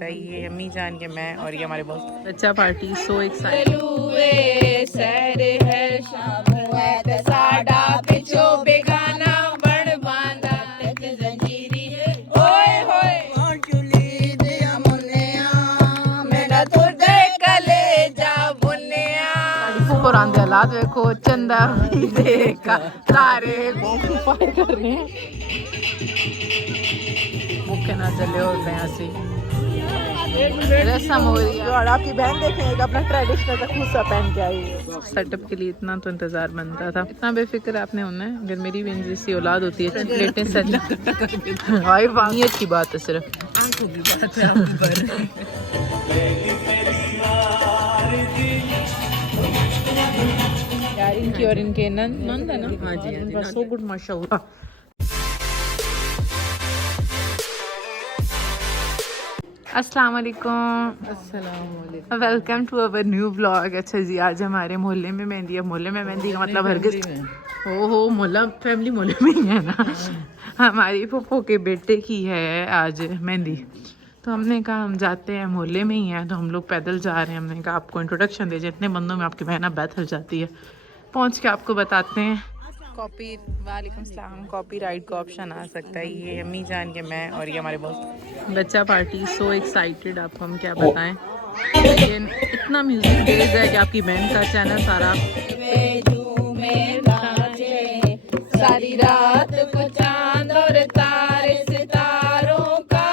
सकता है। ये अम्मी जान के मैं और ये हमारे बॉस। बच्चा पार्टी सो एक्साइटेड। पुराने हालात देखो, चंदा देखा तारे फायर कर रहे हैं। मुख्य ना चले और यहाँ से रस्म हो रही है। और आपकी बहन देखेंगे अपना ट्रेडिशनल तकूसा पहन के आई है। सेटअप के लिए इतना तो इंतजार बनता था। इतना बेफिक्र आपने होना है। अगर मेरी भी जैसी औलाद होती है, प्लेटें सेट भाई वाहियत की बात है, सिर्फ आंखों की बात है। यार इनकी और इनके नंद है ना। हाँ जी, सो गुड माशाल्लाह। अस्सलाम वालेकुम, welcome to our new vlog. अच्छा जी, आज हमारे मोहल्ले में मेहंदी है। मोहल्ले में मेहंदी का मतलब हरगिज हो मोहल्ला फैमिली मोहल्ले में ही है ना। हमारी फूफो के बेटे की है आज मेहंदी, तो हमने कहा हम जाते हैं, मोहल्ले में ही है तो हम लोग पैदल जा रहे हैं। हमने कहा आपको इंट्रोडक्शन दे, जितने बंदों में आपकी बहन बैठल जाती है, पहुँच के आपको बताते हैं। कॉपी वालेकुम सलाम, कॉपीराइट का ऑप्शन आ सकता है। ये अम्मी जान के मैं और ये हमारे बॉस। बच्चा पार्टी सो एक्साइटेड, आपको हम क्या बताएं। लेकिन इतना म्यूजिक तेज है कि आपकी बहन का चैनल सारा सारी रात को चांद और तारे सितारों का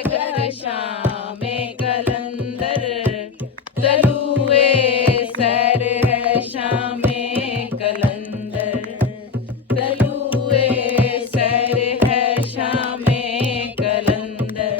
घर शाम कलंदर तलुए सैर है शाम कलंदर तलुए सैर है शाम कलंदर।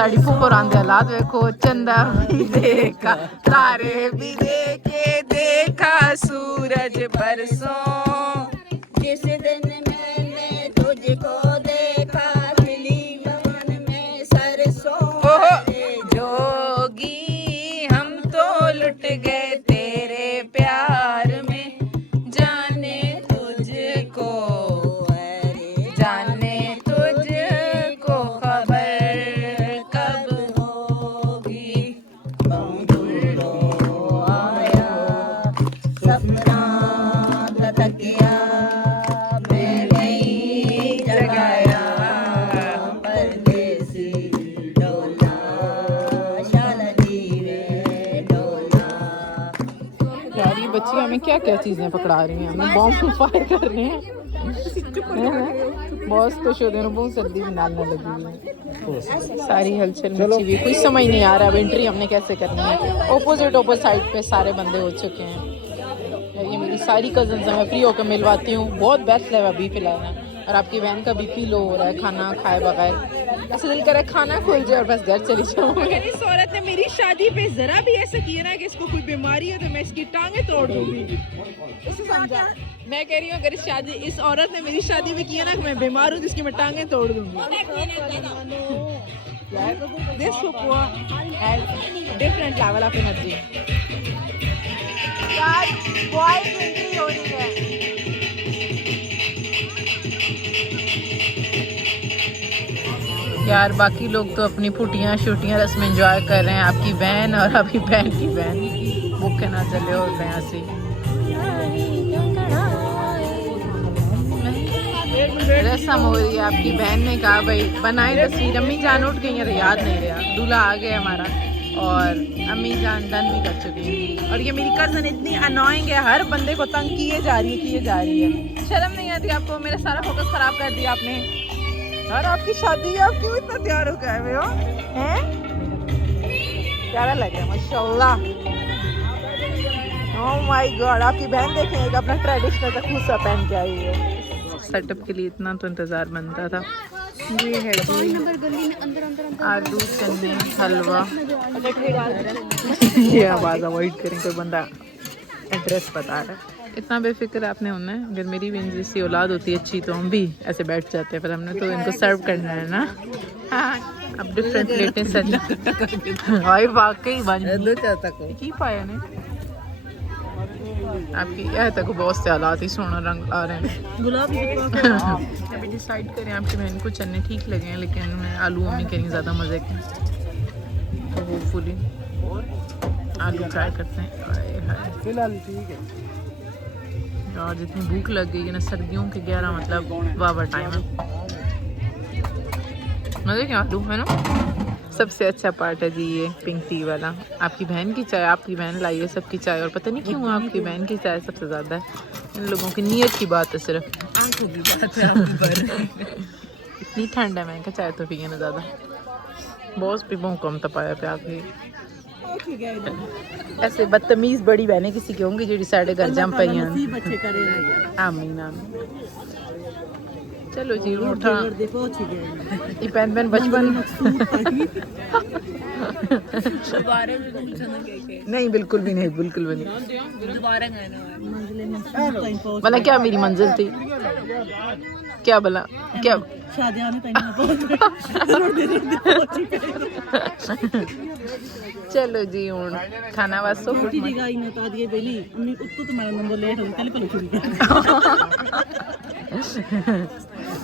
साड़ी फूफर आंदे हालात देखो चंदा भी देखा तारे भी देखे देखा सूरज परसों जिस दिन मैंने तुझको देखा खिली बवन में सरसों जोगी हम तो लुट गए तेरे प्यार में जाने तुझको खबर कब होगी आया सपना तकिया मैं नहीं जगाया परदेसी डोला शाला जीवे डोला। यार ये बच्ची हमें क्या क्या चीजें पकड़ा रही हैं, हमें बॉम्ब फायर कर रहे हैं। बहुत खुश होते हैं, बहुत सर्दी भी नाल लगी हुई है, सारी हलचल मची हुई, कुछ समझ नहीं आ रहा अब एंट्री हमने कैसे करनी है। ओपोजिट साइड पे सारे बंदे हो चुके हैं। ये मेरी सारी कजन्स हैं, मैं फ्री होकर मिलवाती हूँ। बहुत बेस्ट है अभी फिलहाल है। और आपकी बहन का बीपी लो हो रहा है खाना खाए बगैर, ऐसा दिल कर रहा है खाना खुल जाए और बस घर चली जाऊँ। इस औरत ने मेरी शादी पे जरा भी ऐसा किया ना कि इसको कोई बीमारी है तो मैं इसकी टांगे तोड़ दूंगी। इसे समझा? मैं कह रही हूँ अगर इस औरत ने मेरी शादी में किया ना कि मैं बीमार हूँ तो इसकी मैं टांगे तोड़ दूंगी। This football has different level of energy. यार बॉयज एंट्री हो रही है। यार बाकी लोग तो अपनी फुटियाँ शूटियाँ रस्म एंजॉय कर रहे हैं। आपकी बहन और अभी बहन की बहन भूखे ना चले हो रहे हैं ऐसे। रस्म हो रही है, आपकी बहन ने कहा भाई बनाए तस्वीर। अम्मी जान उठ गई है तो याद नहीं रहा, दूल्हा आ गया हमारा और अम्मी जान डन भी कर चुकी है। और ये मेरी कज़न इतनी अनोइंग है, हर बंदे को तंग किए जा रही है। शर्म नहीं आती आपको? मेरा सारा फोकस खराब कर दिया आपने। और आपकी शादी है, आप क्यों इतना तैयार हो गए हुए हो हैं? प्यारा लग रहा है माशाल्लाह। ओह माय गॉड, आपकी बहन देखें अपना ट्रेडिशनल सा खूसा पहन के आई है। सेटअप के लिए इतना तो इंतज़ार बनता था। ये है जी आलू चने हलवा। ये आवाज़ अवॉइड करें, कोई बंदा एड्रेस बता रहा है। इतना बेफिक्र आपने होना है। अगर मेरी भी जैसी औलाद होती अच्छी तो हम भी ऐसे बैठ जाते हैं, पर हमने तो इनको सर्व करना है ना। हाँ अब डिफरेंट प्लेटें सज वाकई की पाया ने आपकी यह तक बहुत से हालात ही सोना रंग आ रहे हैं। अभी डिसाइड करें आपकी बहन को चने ठीक लगे हैं, लेकिन मैं आलू में कहीं ज़्यादा मज़े के, तो होपफुली आलू ट्राई करते हैं। फिलहाल ठीक है यार जितनी भूख लग गई है ना, सर्दियों के 11 मतलब वाह टाइम है। मज़े के आलू है ना। सबसे अच्छा पार्ट है जी ये पिंक टी वाला। आपकी बहन की चाय, आपकी बहन लाई है सबकी चाय, और पता नहीं क्यों आपकी बहन की चाय सबसे ज़्यादा है। इन लोगों की नीयत की बात है, सिर्फ आंखों की बात है। इतनी ठंड है, मैं क्या चाय तो पिए ना ज़्यादा, बहुत भी बहुत कम तपाया पे आप ही। ऐसे बदतमीज़ बड़ी बहनें किसी की होंगी जो साढ़े घर जम पाई हैं। आमीन आमीन। चलो जी उठा ये पैन बचपन नहीं बिल्कुल भी नहीं, बिल्कुल भी नहीं। भला क्या मेरी मंजिल थी, क्या भला क्या चलो जी हूँ खाना वास्तव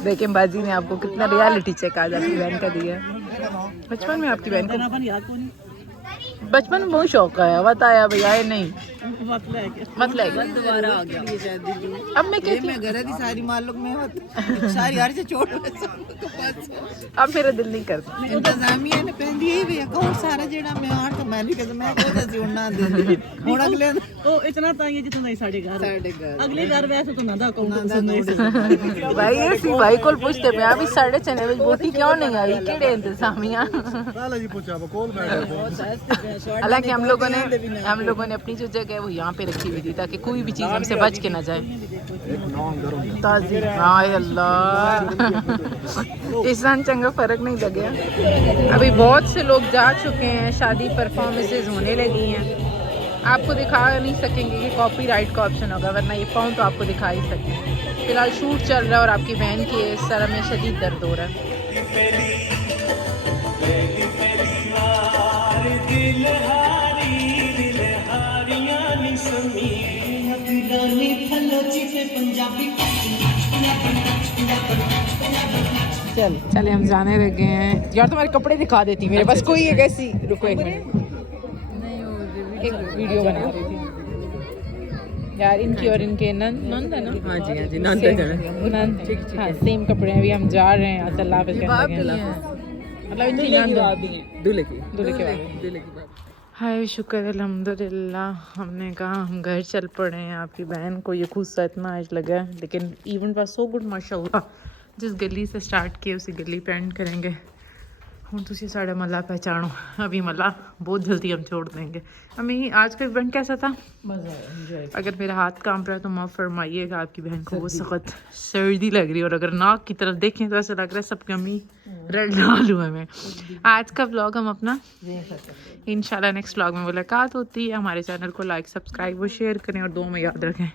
देखें बाजी ने आपको कितना रियलिटी चेक आज आपकी बहन का दिया। बचपन में आपकी बहन को बचपन में बहुत शौक आया, बताया भैया ये नहीं मत लेके दोबारा आ गया। अब मैं कहती हूँ सारी मालूम में सारी हर से चोट अब मेरा दिल नहीं करता। इंतजामिया ने पहन दिया ही भैया कौन सारा जेड़ा मैं आठ तो मैं नहीं कहता मैं कहता सी उड़ना दे हुन अगले ओ इतना तांगे जितना ही साढ़े घर अगले घर वैसे तो ना दा कहूं भाई ऐसी भाई को पूछते पे अभी 6:30 बजे बोटी क्यों नहीं आई केड़े इंतजामिया पहले जी पूछा वो कॉल बैठे हालांकि हम लोगों ने अपनी जो जगह है वो यहाँ पे रखी हुई थी ताकि कोई भी चीज़ हमसे बच के ना जाए। हाय अल्लाह इंसान चंगा फर्क नहीं लगे। अभी बहुत से लोग जा चुके हैं, शादी परफॉर्मेंसेज होने लगी हैं। आपको दिखा नहीं सकेंगे कि कॉपीराइट का ऑप्शन होगा, वरना ये पाऊँ तो आपको दिखा ही सकें। फिलहाल शूट चल रहा है और आपकी बहन के सर में शदीद दर्द हो रहा है। चले हम जाने लगे हैं। यार तुम्हारे कपड़े दिखा देती मेरे पास कोई एक ऐसी। रुको एक मिनट, एक वीडियो बना रही थी यार इनकी और इनके नंद है ना। हाँ जी नंद नंद हाँ सेम कपड़े हैं। अभी हम जा रहे हैं अल्लाह पे मतलब इनकी नंद दूल्हे की। हाय शुक्र अल्हम्दुलिल्लाह। हमने कहा हम घर चल पड़े हैं। आपकी बहन को ये गुस्सा इतना आज लगा है, लेकिन इवेंट वाज सो गुड माशाल्लाह। जिस गली से स्टार्ट किए उसी गली पे एंड करेंगे। हम तुझे साढ़े मल्ला पहचानो, अभी मल्ला बहुत जल्दी हम छोड़ देंगे। हमें आज का इवेंट कैसा था? मज़ा। अगर मेरा हाथ कांप रहा है तो माफ़ फरमाइएगा, आपकी बहन को वो सख्त सर्दी लग रही है। और अगर नाक की तरफ देखें तो ऐसा लग रहा है सब कमी रेड लाल हुआ हमें। आज का व्लॉग हम अपना इंशाल्लाह नेक्स्ट व्लॉग में मुलाकात होती है। हमारे चैनल को लाइक सब्सक्राइब और शेयर करें और 2 में याद रखें।